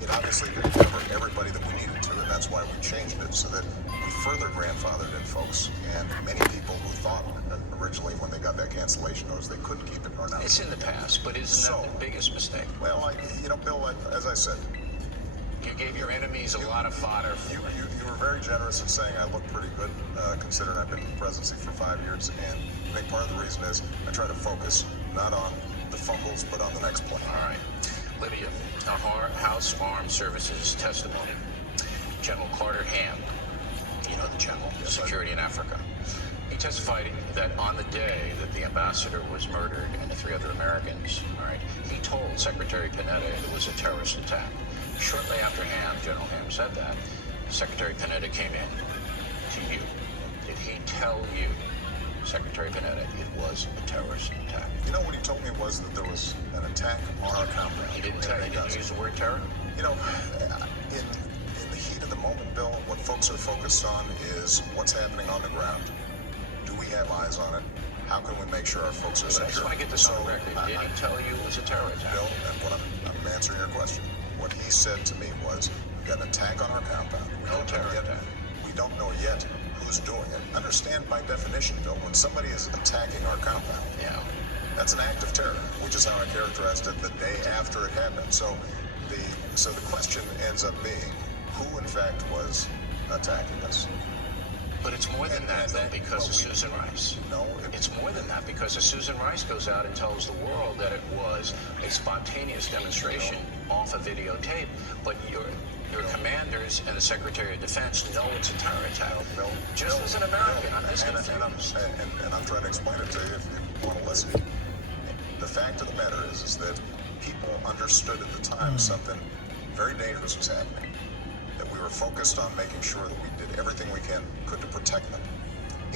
It obviously didn't cover everybody that we needed to, and that's why we changed it, so that we further grandfathered in folks, and many people who thought originally when they got that cancellation notice they couldn't keep it are now. It's in the past, but isn't that the biggest mistake? Well, Bill, as I said, you gave your enemies a lot of fodder. You were very generous in saying I look pretty good, considering I've been in the presidency for 5 years, and I think part of the reason is I try to focus not on the fumbles, but on the next play. All right. Lydia, House Armed Services testimony. General Carter Ham, you know the general, security in Africa. He testified that on the day that the ambassador was murdered and the 3 other Americans, all right, he told Secretary Panetta it was a terrorist attack. Shortly after General Ham said that, Secretary Panetta came in to you. Did he tell you, Secretary Panetta, it was a terrorist attack? You know what he told me was that there was an attack on our compound. He didn't tell you, he didn't use the word terror? You know, in the heat of the moment, Bill, what folks are focused on is what's happening on the ground. Do we have eyes on it? How can we make sure our folks are secure? I just want to get this on the record. Did he tell you it was a terror attack? Bill, and what I'm answering your question. What he said to me was, we've got an attack on our compound. We don't know yet who's doing it. Understand by definition, Bill, when somebody is attacking our compound, that's an act of terror, which is how I characterized it the day after it happened. So the question ends up being who, in fact, was attacking us. But it's more than that, though, because of Susan Rice. No. It's more than that, because of Susan Rice goes out and tells the world that it was a spontaneous demonstration off a videotape, but your commanders and the Secretary of Defense know it's a terror attack. Just as an American, I'm just confused. And I'm trying to explain it to you if you want to listen. The fact of the matter is that people understood at the time something very dangerous was happening. That we were focused on making sure that we did everything we could to protect them.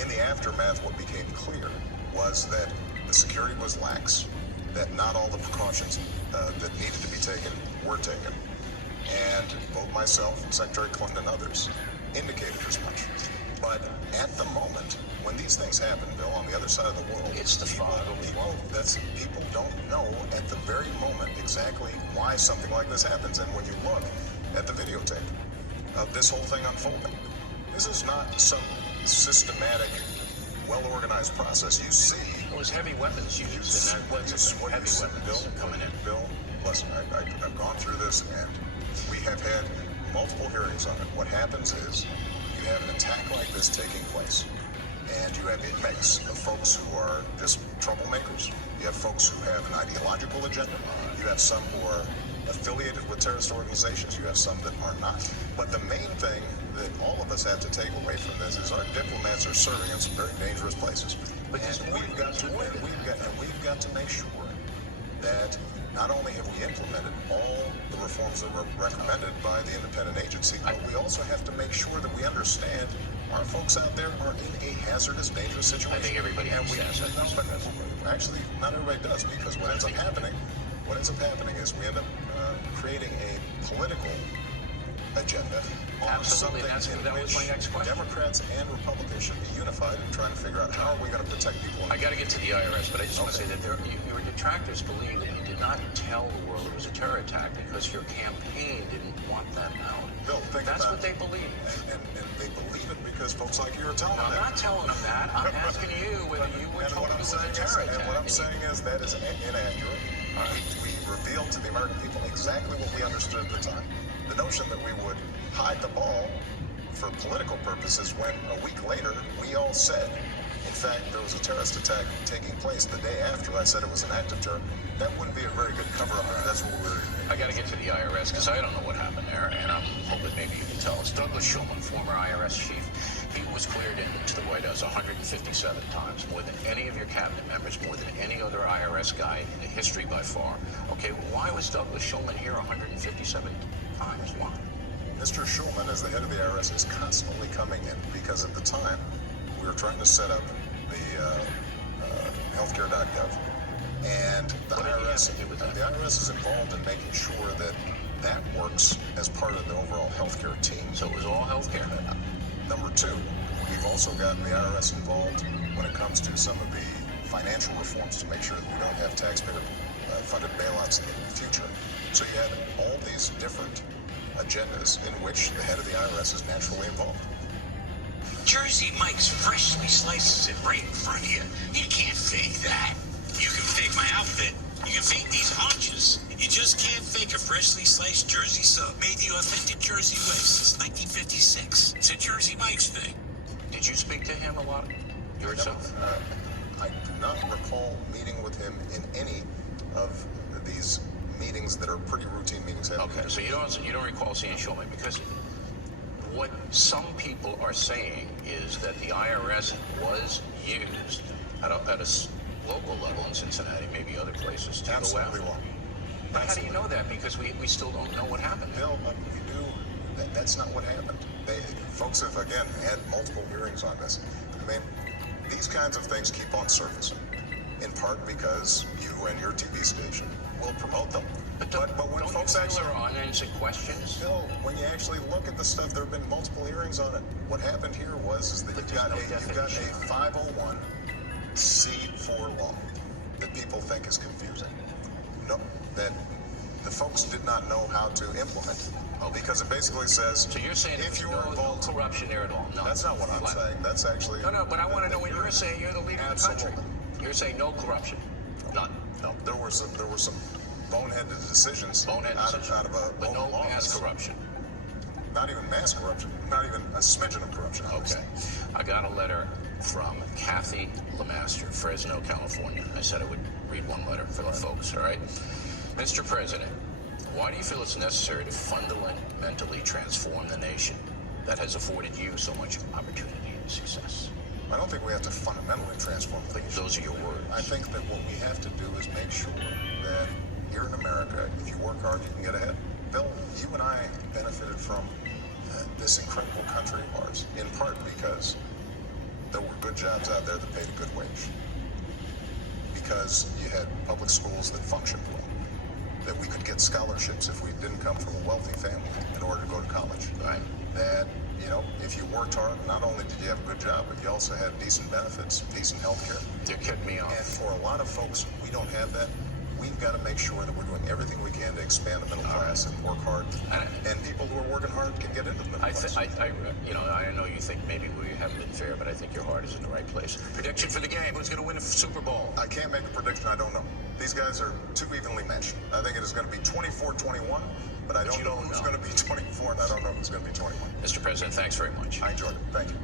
In the aftermath, what became clear was that the security was lax, that not all the precautions that needed to be taken were taken. And both myself and Secretary Clinton and others indicated as much. But at the moment, when these things happen, Bill, on the other side of the world, it's the fog of the world. People don't know at the very moment exactly why something like this happens. And when you look at the videotape of this whole thing unfolding, this is not some systematic well-organized process. You see, It was heavy weapons used, and that's heavy weapons coming in. Bill, listen, I've gone through this, and we have had multiple hearings on it. What happens is you have an attack like this taking place, and you have inmates of folks who are just troublemakers. You have folks who have an ideological agenda. You have some who are affiliated with terrorist organizations. You have some that are not. But the main thing that all of us have to take away from this is our diplomats are serving in some very dangerous places. And we've got to make sure that not only have we implemented all the reforms that were recommended by the independent agency, but we also have to make sure that we understand our folks out there are in a hazardous, dangerous situation. I think everybody understands that. But actually, not everybody does, because what ends up happening is we end up creating a political agenda on Absolutely, something that was my next question. Democrats and Republicans should be unified in trying to figure out how are we going to protect people. I got to get to the IRS, but I just want to say that your detractors believe that you did not tell the world it was a terror attack because your campaign didn't want that out. Bill, That's what they believe. And they believe it because folks like you are telling them I'm that. not telling them that. I'm asking you whether you were told it was a terror attack. And what I'm saying is that is inaccurate. We revealed to the American people exactly what we understood at the time. The notion that we would hide the ball for political purposes when a week later we all said, in fact, there was a terrorist attack taking place the day after I said it was an act of terror, that wouldn't be a very good cover-up if that's what we're... I got to get to the IRS because I don't know what happened there, and I'm hoping maybe you can tell us. Douglas Shulman, former IRS chief, he was cleared into the White House 157 times, more than any of your cabinet members, more than any other IRS guy in the history by far. Okay, why was Douglas Shulman here 157 times? Why? Mr. Shulman, as the head of the IRS, is constantly coming in because at the time we were trying to set up the healthcare.gov, and the IRS is involved in making sure that that works as part of the overall healthcare team. So it was all healthcare. Number two, we've also gotten the IRS involved when it comes to some of the financial reforms to make sure that we don't have taxpayer-funded bailouts in the future. So you have all these different agendas in which the head of the IRS is naturally involved. Jersey Mike's freshly slices it right in front of you. You can't fake that. You can fake my outfit. You can fake these haunches. You just can't fake a freshly sliced Jersey sub made the authentic Jersey way since 1956. It's a Jersey Mike's thing. Did you speak to him a lot yourself? I do not recall meeting with him in any of these meetings that are pretty routine meetings. Okay, so you don't recall seeing Shulman, because what some people are saying is that the IRS was used at a local level in Cincinnati, maybe other places, to Absolutely go after. wrong. But how do you know that? Because we still don't know what happened. Bill, we do. That's not what happened. Folks have, again, had multiple hearings on this. I mean, these kinds of things keep on surfacing, in part because you and your TV station will promote them. But when folks actually are unanswered questions, Bill, when you actually look at the stuff, there have been multiple hearings on it. What happened here is that you've got a 501c4 law that people think is confusing. No, that the folks did not know how to implement. Because it basically says, so you're saying if you no, were involved, no corruption there at all? No, that's not what I'm saying. That's actually no. But I want to know what you're saying. You're the leader of the country. You're saying no corruption, none. No, there were some boneheaded decisions out of a but no law. Mass corruption. Not even mass corruption. Not even a smidgen of corruption. Okay. I got a letter from Kathy Lemaster, Fresno, California. I said I would read one letter for the folks, all right? Mr. President, why do you feel it's necessary to fundamentally transform the nation that has afforded you so much opportunity and success? I don't think we have to fundamentally transform things. Those are your words. I think that what we have to do is make sure that here in America, if you work hard, you can get ahead. Bill, you and I benefited from this incredible country of ours, in part because there were good jobs out there that paid a good wage. Because you had public schools that functioned well. That we could get scholarships if we didn't come from a wealthy family in order to go to college. Right. That, if you worked hard, not only did you have a good job, but you also had decent benefits, decent health care. They're kidding me off. And for a lot of folks, we don't have that. We've got to make sure that we're doing everything we can to expand the middle class and work hard. And people who are working hard can get into the middle I know you think maybe we haven't been fair, but I think your heart is in the right place. Prediction for the game: who's going to win the Super Bowl? I can't make a prediction. I don't know. These guys are too evenly matched. I think it is going to be 24-21, but I don't know who's going to be 24, and I don't know who's going to be 21. Mr. President, thanks very much. I enjoyed it. Thank you.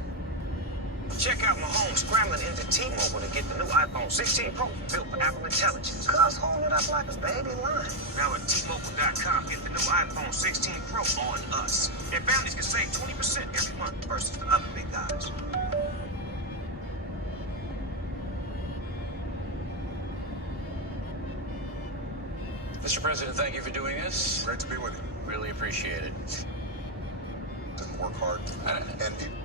Check out Mahomes scrambling into T-Mobile to get the new iPhone 16 Pro built for Apple Intelligence. Cuz holding it up like a baby line. Now at T-Mobile.com, get the new iPhone 16 Pro on us. And families can save 20% every month versus the other big guys. Mr. President, thank you for doing this. Great to be with you. Really appreciate it. Didn't work hard. And people.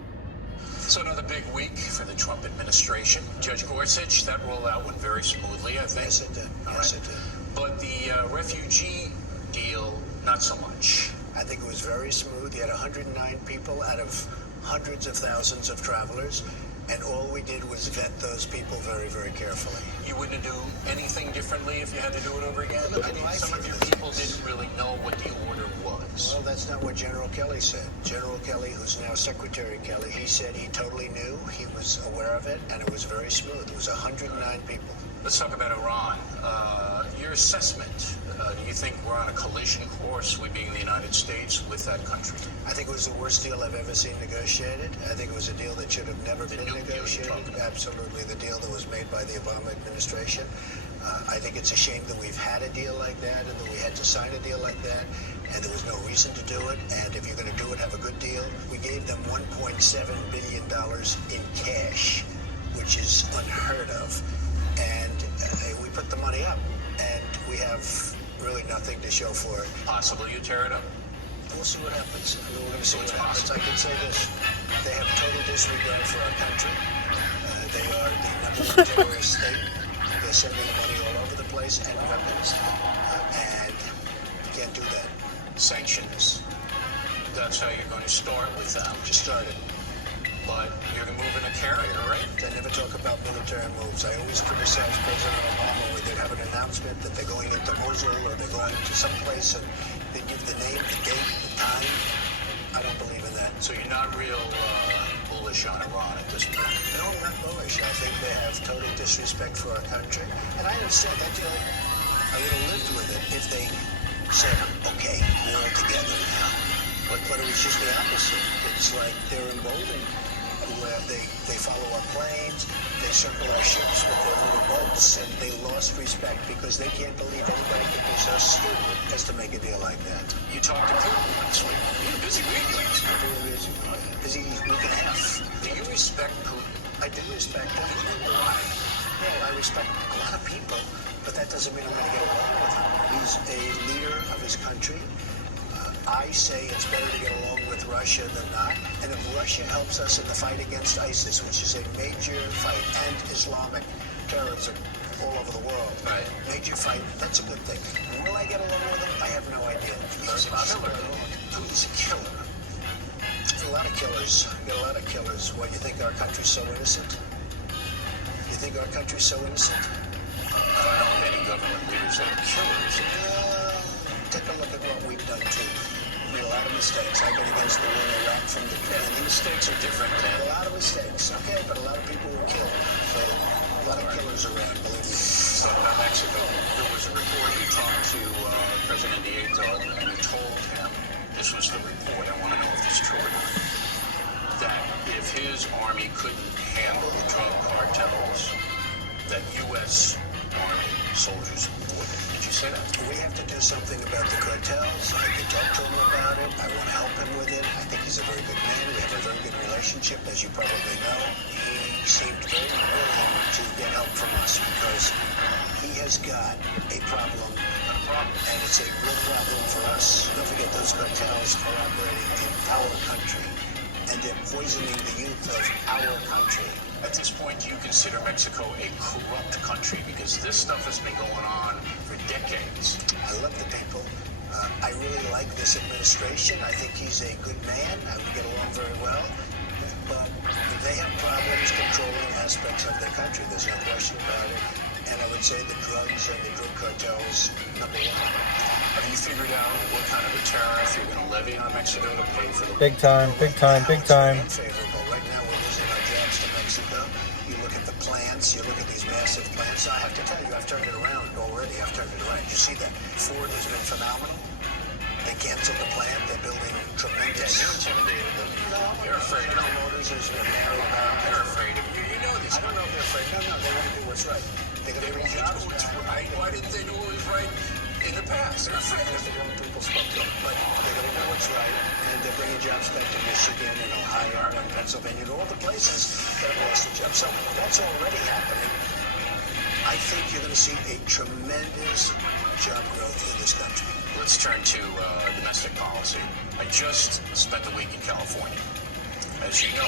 So another big week for the Trump administration. Judge Gorsuch, that rolled out went very smoothly, I think. Yes, it did. Yes, it did. But the refugee deal, not so much. I think it was very smooth. You had 109 people out of hundreds of thousands of travelers, and all we did was vet those people very, very carefully. You wouldn't do anything differently if you had to do it over again? Look, I mean, some of your people didn't really know what the order was. Well, that's not what General Kelly said. General Kelly, who's now Secretary Kelly, he said he totally knew, he was aware of it, and it was very smooth. It was 109 people. Let's talk about Iran. Your assessment, do you think we're on a collision course, we being the United States, with that country? I think it was the worst deal I've ever seen negotiated. I think it was a deal that should have never been negotiated. Absolutely, the deal that was made by the Obama administration. I think it's a shame that we've had a deal like that and that we had to sign a deal like that, and there was no reason to do it. And if you're going to do it, have a good deal. We gave them $1.7 billion in cash, which is unheard of. And we put the money up, and we have really nothing to show for it. Possible you tear it up? We'll see what happens. I mean, we're going to see what happens. I can say this. They have total disregard for our country. They are the number one terrorist state. They're sending money all over the place and weapons. And you can't do that. Sanctions. That's how you're going to start with them. Just started. But you're moving a carrier, right? They never talk about military moves. I always criticize President Obama when they have an announcement that they're going into Mosul or they're going to some place and they give the name, the date, the time. I don't believe in that. So you're not real bullish on Iran at this point? No, I'm not bullish. I think they have total disrespect for our country. And I understand that, I would have lived with it if they said, okay, we're all together now. But it was just the opposite. It's like they're emboldened. Where they follow our planes, they circle our ships with their little boats, and they lost respect because they can't believe anybody could be so stupid as to make a deal like that. You talked to Putin last week. You had a busy week last week. Busy week and a half. Do you respect Putin? I do respect him. Why? Well, I respect a lot of people, but that doesn't mean I'm going to get along with him. He's a leader of his country. I say it's better to get along with Russia than not. And if Russia helps us in the fight against ISIS, which is a major fight, and Islamic terrorism all over the world, right. Major fight, that's a good thing. Will I get along with him? I have no idea. He's a killer. Putin's a killer. A lot of killers. You got a lot of killers. Why, you think our country's so innocent? You think our country's so innocent? I don't know many government leaders that are killers. Take a look at what we've done too. We made a lot of mistakes. I've been against the war in Iraq from the beginning. The mistakes are different. A lot of mistakes, okay, but a lot of people were killed. So a lot of killers around, believe me. So about Mexico, there was a report you talked to President Nieto and you told him, this was the report, I want to know if it's true or not, that if his army couldn't handle the drug cartels, that U.S. Army soldiers would. Did you say that? We have to do something about the cartels. I can talk to him about it. I want to help him with it. I think he's a very good man. We have a very good relationship, as you probably know. He seemed very willing to get help from us because he has got a problem, and it's a real problem for us. Don't forget, those cartels are operating in our country, and they're poisoning the youth of our country. At this point, do you consider Mexico a corrupt country? Because this stuff has been going on for decades. I love the people. I really like this administration. I think he's a good man. We get along very well. But they have problems controlling aspects of their country. There's no question about it. and I would say the drugs and the drug cartels, number one. Have you figured out what kind of a tariff you're going to levy on Mexico to pay for the... Big time, big time, big time. It's very unfavorable. Right now, we're losing our jobs to Mexico. You look at the plants, you look at these massive plants. I have to tell you, I've turned it around already. I've turned it around. You see that Ford has been phenomenal. They canceled the plant. They're building tremendous. Yeah, you're intimidated them. No, you're afraid of General Motors is narrow down. They're afraid of you. You know this. I don't know if they're afraid. No, they want to do what's right. They're going to bring jobs back. Right. Why didn't they do what was right in the past? They're afraid because the wrong people spoke up. But they're going to know what's right. And they're bringing jobs back to Michigan and Ohio and Pennsylvania and all the places that have lost the jobs. So that's already happening. I think you're going to see a tremendous job growth in this country. Let's turn to domestic policy. I just spent the week in California. As you know,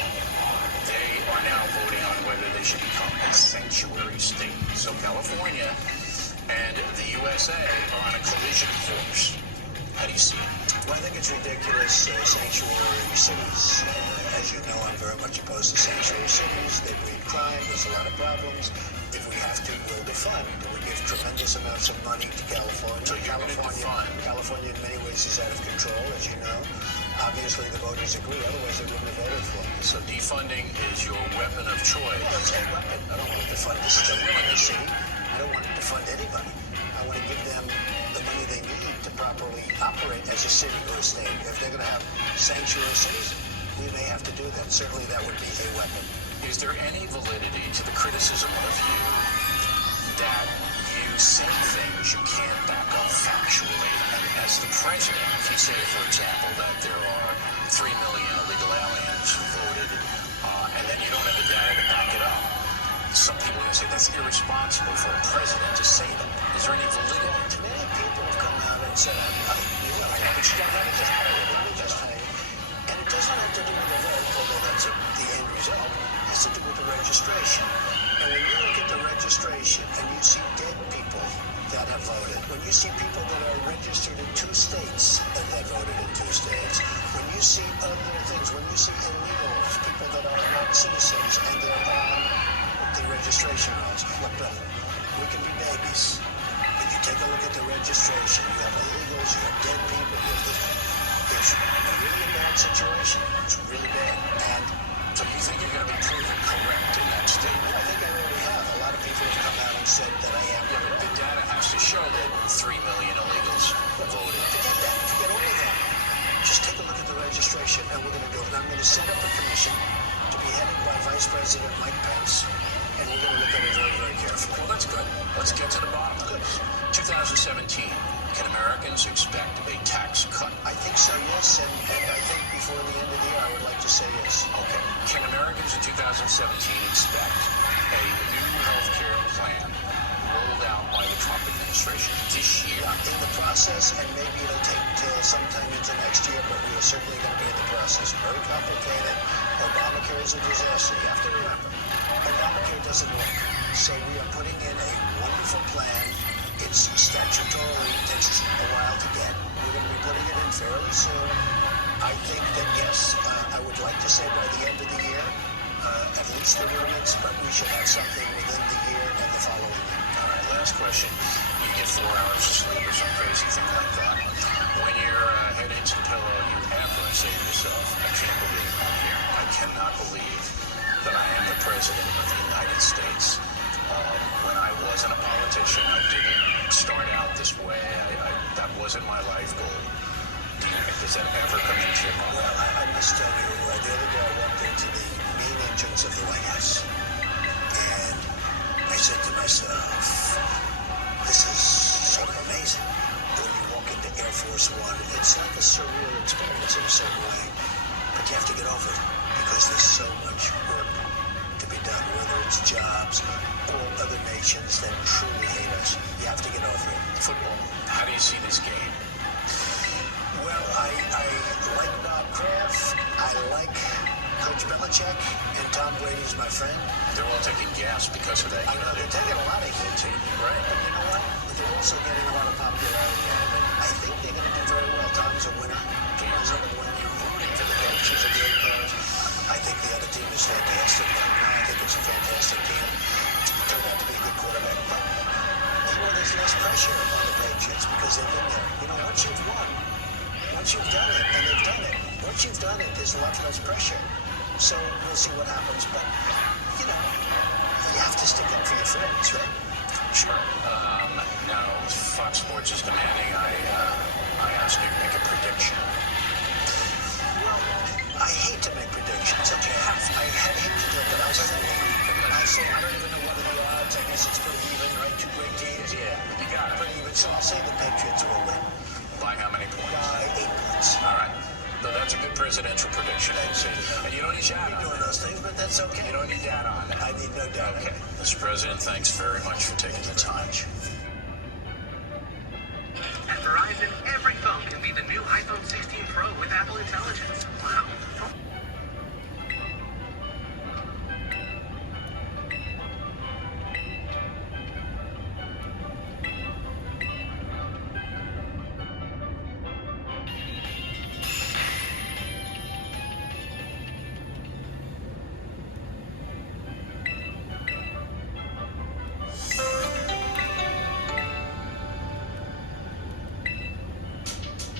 they are now voting on whether they should become a sanctuary state. So California and the USA are on a collision course. How do you see it? Well, I think it's ridiculous. Sanctuary cities. As you know, I'm very much opposed to sanctuary cities. They breed crime. There's a lot of problems. If we have to, we'll defund. We give tremendous amounts of money to California. So California in many ways is out of control, as you know. Obviously, the voters agree. Otherwise, they wouldn't have voted for it. So defunding is your weapon of choice. Well, it's a weapon. I don't want to defund this city. I don't want to defund anybody. I want to give them the money they need to properly operate as a city or a state. If they're going to have sanctuary cities, we may have to do that. Certainly, that would be a weapon. Is there any validity to the criticism of you that you say things you can't back up factually? And as the president, if you say, for example, that there are 3 million illegal aliens who voted, and then you don't have the data to back it up, some people are going to say that's irresponsible for a president to say that. Is there any validity to that? Many people have come out and said, I know, but you don't have the data. Let me just tell you. And it doesn't have to do with the vote, although that's the end result. It has to do with the registration. And when you look at the registration and you see dead people that have voted, when you see people that are registered in 2 states that voted in 2 states, when you see other things, when you see illegals, people that are not citizens and they're on the registration rolls. Look, Bill, we can be babies. When you take a look at the registration, you have illegals, you have dead people, you have this. It's a really bad situation. It's really bad. And so you think you're going to be proven correct in that statement? I think I already have. A lot of people have come out and said that I am. Yeah, but the data has to show that 3 million illegals voted. Forget that. Forget all of that. Just take a look at the registration, and we're going to do it. And I'm going to set up a commission to be headed by Vice President Mike Pence, and we're going to look at it very, very carefully. Well, that's good. Let's get to the bottom of this. 2017. Can Americans expect a tax cut? I think so, yes, and I think before the end of the year, I would like to say yes. Okay. Can Americans in 2017 expect a new health care plan rolled out by the Trump administration this year? In the process, and maybe it'll take till sometime into next year, but we are certainly going to be in the process. Very complicated. Obamacare is a disaster. You have to remember, Obamacare doesn't work. So we are putting in a wonderful plan. It's statutorily, it takes a while to get. We're going to be putting it in fairly soon. I think that, yes, I would like to say by the end of the year, at least the ordinance, but we should have something within the year and the following year. All right, last question. You get 4 hours of sleep or some crazy thing like that. When your head hits the pillow, you ever say to yourself, I can't believe I'm here. I cannot believe that I am the president of the United States. When I wasn't a politician, I didn't start out this way. That wasn't my life goal. Does that ever come into your mind? Well, I must tell you, the other day I walked into the main entrance of the White House, and I said to myself, this is so amazing. When you walk into Air Force One, it's like a surreal experience in a certain way, but you have to get over it, because there's so much work to be done, whether it's jobs or other nations that truly hate us. You have to get over it. Football. How do you see this game? Well, I like Bob Kraft. I like Coach Belichick, and Tom Brady's my friend. They're all taking gas because of that. I know, they're taking a lot of heat, right? But you know what? They're also getting a lot of popularity out of it. I think they're going to do very well. Tom's a winner. Tom's going to win. You're rooting for the coach. He's a great coach. I think the other team is fantastic right now. I think it's a fantastic team. Turned out to be a good quarterback. But once you've done it, there's a lot less pressure. So we'll see what happens. But, you know, you have to stick up for your friends, right? Sure. Now, Fox Sports is demanding I ask you to make a prediction. Well, I hate to make predictions, okay? I hate to do it, but I'll say I don't even know what are the odds. I guess it's pretty even, right? Two great teams. Yeah, you got it. Pretty even. So I'll say the Patriots will win. By how many points? By 8 points. All right. So that's a good presidential prediction. And you don't need data on doing those things, but that's okay. You don't need data on that. I need no data. Okay. Mr. President, thanks very much for taking the time. At Verizon, every phone can be the new iPhone 16 Pro with Apple Intelligence. Wow.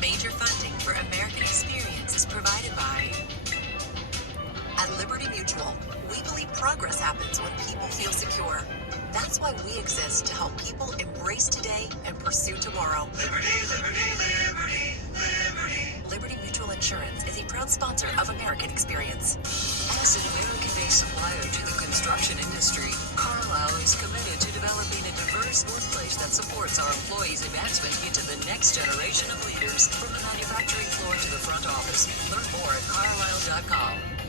Major funding for American Experience is provided by... At Liberty Mutual, we believe progress happens when people feel secure. That's why we exist to help people embrace today and pursue tomorrow. Liberty, liberty, liberty, liberty. Liberty Mutual Insurance is a proud sponsor of American Experience. As an American-based supplier to the construction industry, Carlisle is committed to developing a diverse workplace that supports our employees' advancement into the next generation of leaders, from the manufacturing floor to the front office. Learn more at carlisle.com.